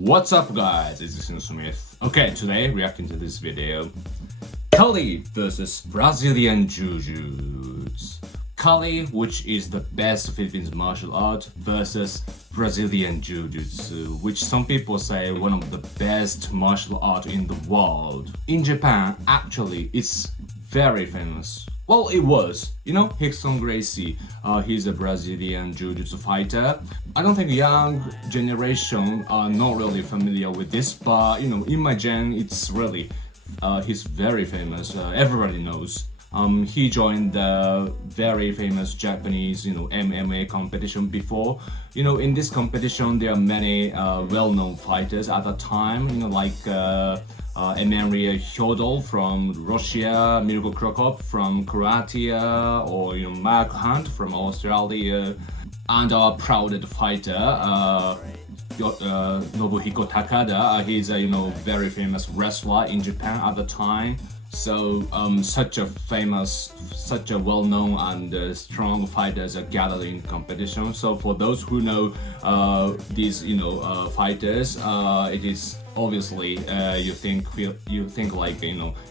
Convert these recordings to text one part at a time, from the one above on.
What's up guys, it's Smith. Okay, today reacting to this video. Kali versus Brazilian Jiu-Jitsu. Kali, which is the best Philippines martial art, versus Brazilian Jiu-Jitsu, which some people say one of the best martial art in the world. In Japan, actually, it's very famous. Well, it was. You know, Rickson Gracie, he's a Brazilian Jiu-Jitsu fighter. I don't think young generation are not really familiar with this, but you know, in my gen, it's really, he's very famous. Everybody knows. He joined the very famous Japanese, MMA competition before. You know, in this competition, there are many well-known fighters at the time. You know, like Emilia Hyodol from Russia, Mirko Krokop from Croatia, or Mark Hunt from Australia, and our proud fighter Nobuhiko Takada. He's a very famous wrestler in Japan at the time. So such a well-known and strong fighters are gathered in competition. So for those who know these fighters, it is obviously you think like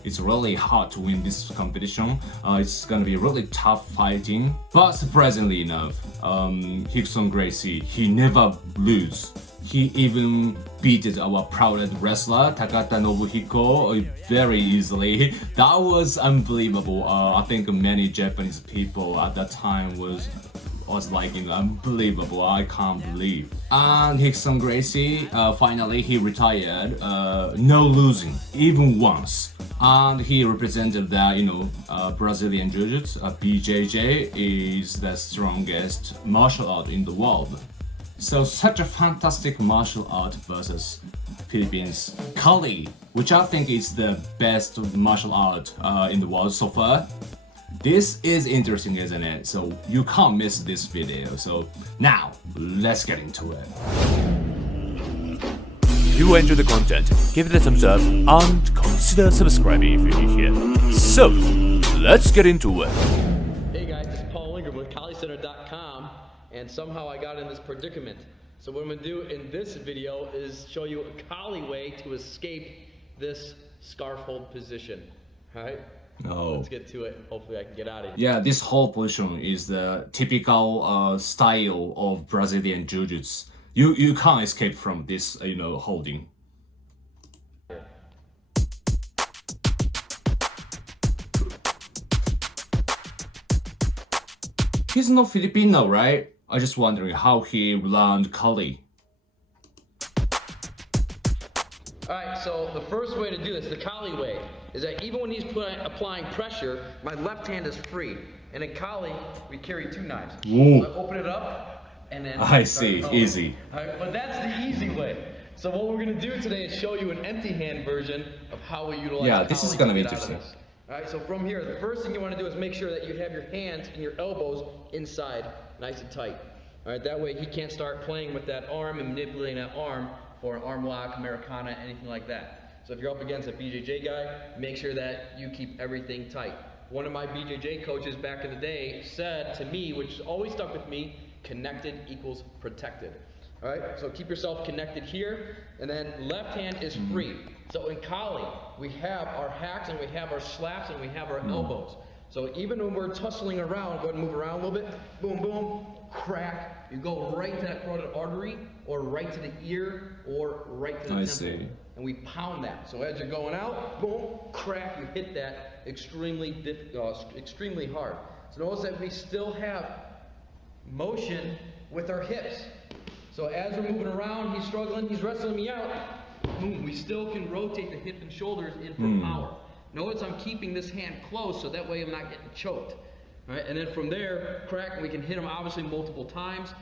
it's really hard to win this competition. It's gonna be really tough fighting. But surprisingly enough, Rickson Gracie, he never lose. He even beat our proud wrestler Takata Nobuhiko very easily. That was unbelievable. I think many Japanese people at that time was like unbelievable. I can't believe. And Rickson Gracie, finally he retired, no losing even once. And he represented the Brazilian Jiu-Jitsu. BJJ is the strongest martial art in the world. So such a fantastic martial art versus Philippines Kali, which I think is the best martial art in the world so far. This is interesting, isn't it? So you can't miss this video. So now let's get into it. If you enjoy the content, give it a thumbs up and consider subscribing if you're new here. So let's get into it. Hey guys, this is Paul Linger with CaliCenter.com, and somehow I got in this predicament. So what I'm going to do in this video is show you a Kali way to escape this scarf hold position. Alright? No. Let's get to it. Hopefully I can get out of here. Yeah, this whole position is the typical style of Brazilian Jiu-Jitsu. You can't escape from this, holding. He's not Filipino, right? I just wondering how he learned Kali. Alright, so the first way to do this, the Kali way, is that even when he's applying pressure, my left hand is free. And in Kali, we carry two knives. Ooh. So I open it up, and then I see, easy. Alright, but that's the easy way. So what we're going to do today is show you an empty hand version of how we utilize Yeah, this is gonna be interesting. Alright, so from here, the first thing you want to do is make sure that you have your hands and your elbows inside, nice and tight. Alright, that way he can't start playing with that arm and manipulating that arm for an arm lock, Americana, anything like that. So if you're up against a BJJ guy, make sure that you keep everything tight. One of my BJJ coaches back in the day said to me, which always stuck with me, connected equals protected. Alright, so keep yourself connected here, and then left hand is free. So in Kali, we have our hacks, and we have our slaps, and we have our elbows. So even when we're tussling around, go ahead and move around a little bit, boom, boom, crack, you go right to that carotid artery, or right to the ear, or right to the temple. See. And we pound that. So as you're going out, boom, crack, you hit that extremely hard. So notice that we still have motion with our hips. So as we're moving around, he's struggling, he's wrestling me out, boom, we still can rotate the hip and shoulders in for power. Notice I'm keeping this hand close so that way I'm not getting choked. All right, and then from there, crack, and we can hit him obviously multiple times,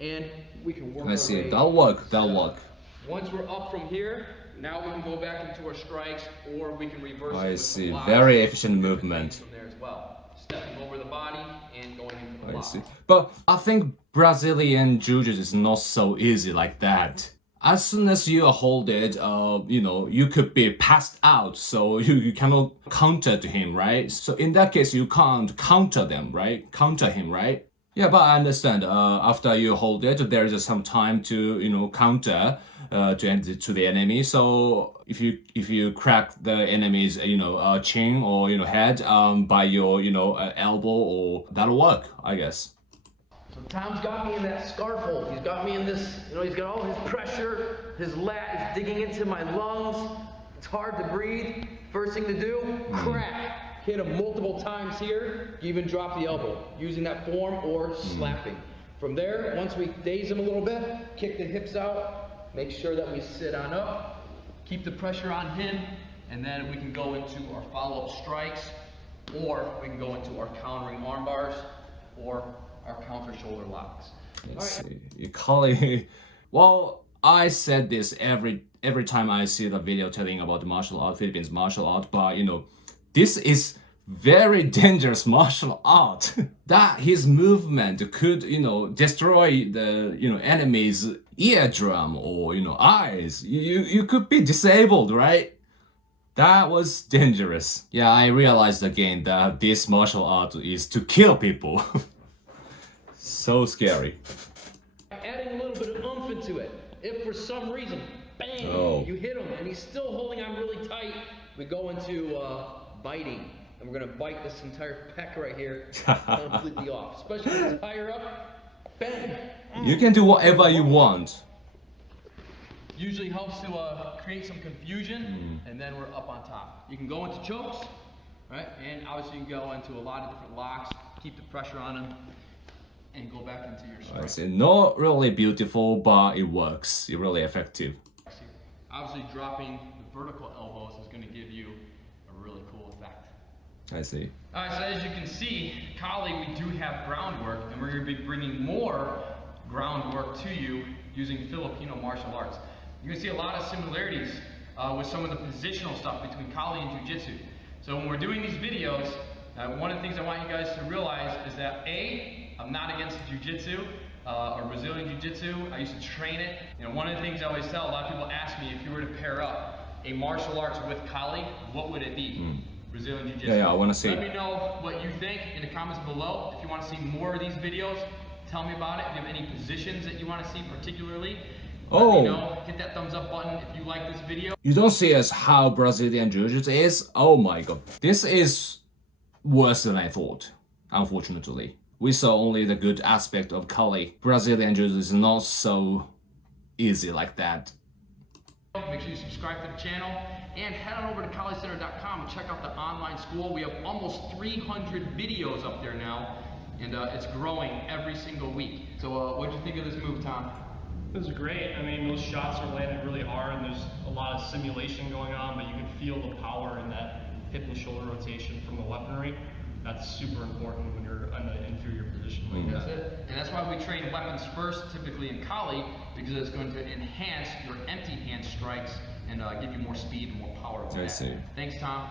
and we can work I our see, way that'll work. Once we're up from here, now we can go back into our strikes, or we can reverse it I with see, the blocks. very efficient movement. From there as well. Stepping over the body and going into the I block. see. But I think Brazilian Jiu-Jitsu is not so easy like that. As soon as you hold it, you could be passed out, so you cannot counter to him, right? So in that case, you can't counter him, right? Yeah, but I understand. After you hold it, there is some time to counter to the enemy. So if you crack the enemy's chin or head by your elbow, or that'll work, I guess. So Tom's got me in that scarf hold. He's got me in this, he's got all his pressure. His lat is digging into my lungs. It's hard to breathe. First thing to do, crack. Hit him multiple times here. You even drop the elbow, using that form or slapping. From there, once we daze him a little bit, kick the hips out, make sure that we sit on up, keep the pressure on him, and then we can go into our follow-up strikes, or we can go into our countering arm bars, or our counter shoulder locks. Let's see. You call it. Well, I said this every time I see the video telling about the martial art, Philippines martial art, but this is very dangerous martial art. That his movement could, destroy the, enemy's eardrum or, eyes. You could be disabled, right? That was dangerous. Yeah, I realized again that this martial art is to kill people. So scary. Adding a little bit of oomph into it. If for some reason, bang, you hit him and he's still holding on really tight, we go into biting. And we're gonna bite this entire pec right here completely off. Especially when it's higher up, bang. You can do whatever you want. Usually helps to create some confusion, and then we're up on top. You can go into chokes, right? And obviously you can go into a lot of different locks, keep the pressure on them, and go back into your strike. I see. Not really beautiful, but it works. It's really effective. Obviously dropping the vertical elbows is gonna give you a really cool effect. I see. Alright, so as you can see, Kali, we do have groundwork, and we're going to be bringing more groundwork to you using Filipino martial arts. You're going to see a lot of similarities with some of the positional stuff between Kali and Jiu-Jitsu. So when we're doing these videos, one of the things I want you guys to realize is that I'm not against Jiu-Jitsu or Brazilian Jiu-Jitsu. I used to train it. One of the things I always tell, a lot of people ask me, if you were to pair up a martial arts with Kali, what would it be? Brazilian Jiu-Jitsu. Yeah, I want to see. Let me know what you think in the comments below. If you want to see more of these videos, tell me about it. If you have any positions that you want to see particularly, let me know. Hit that thumbs up button if you like this video. You don't see us how Brazilian Jiu-Jitsu is? Oh my god. This is worse than I thought, unfortunately. We saw only the good aspect of Kali. Brazilian Jiu-Jitsu is not so easy like that. Make sure you subscribe to the channel and head on over to KaliCenter.com and check out the online school. We have almost 300 videos up there now, and it's growing every single week. So what did you think of this move, Tom? It was great. I mean, those shots are landing really hard, and there's a lot of simulation going on, but you can feel the power in that hip and shoulder rotation from the weaponry. That's super important when you're in an inferior position like that. That's it. And that's why we train weapons first, typically in Kali, because it's going to enhance your empty hand strikes and give you more speed and more power. I see. Thanks, Tom.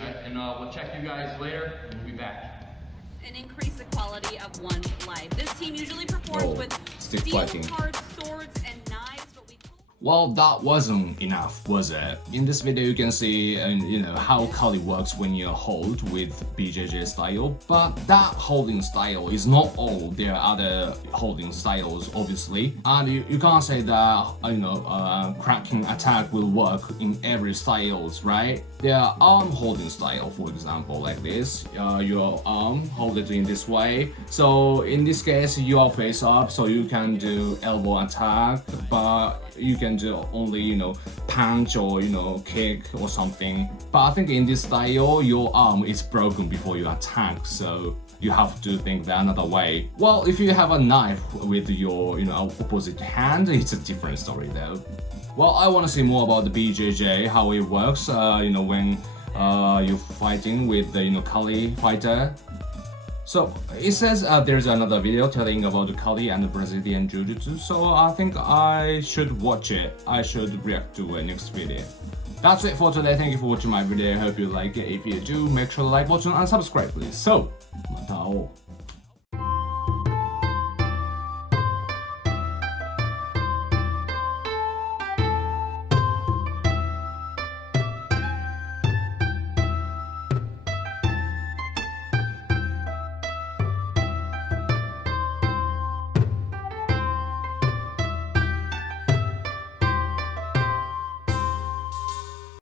Right, and we'll check you guys later, and we'll be back. And increase the quality of one's life. This team usually performs with stick steel fighting. hard swords and knives, but we Well, that wasn't enough, was it? In this video, you can see, how Kali works when you hold with BJJ style. But that holding style is not all. There are other holding styles, obviously, and you can't say that cracking attack will work in every styles, right? There are arm holding style, for example, like this. Your arm hold it in this way. So in this case, you are face up, so you can do elbow attack, but you can do only punch or kick or something. But I think in this style your arm is broken before you attack, so you have to think that another way. Well, if you have a knife with your opposite hand, it's a different story though. Well, I want to see more about the BJJ, how it works when you're fighting with the Kali fighter. So it says there's another video telling about the Kali and the Brazilian Jiu-Jitsu, so I think I should watch it. I should react to a next video. That's it for today. Thank you for watching my video. I hope you like it. If you do, make sure to like button and subscribe please. So, また会おう。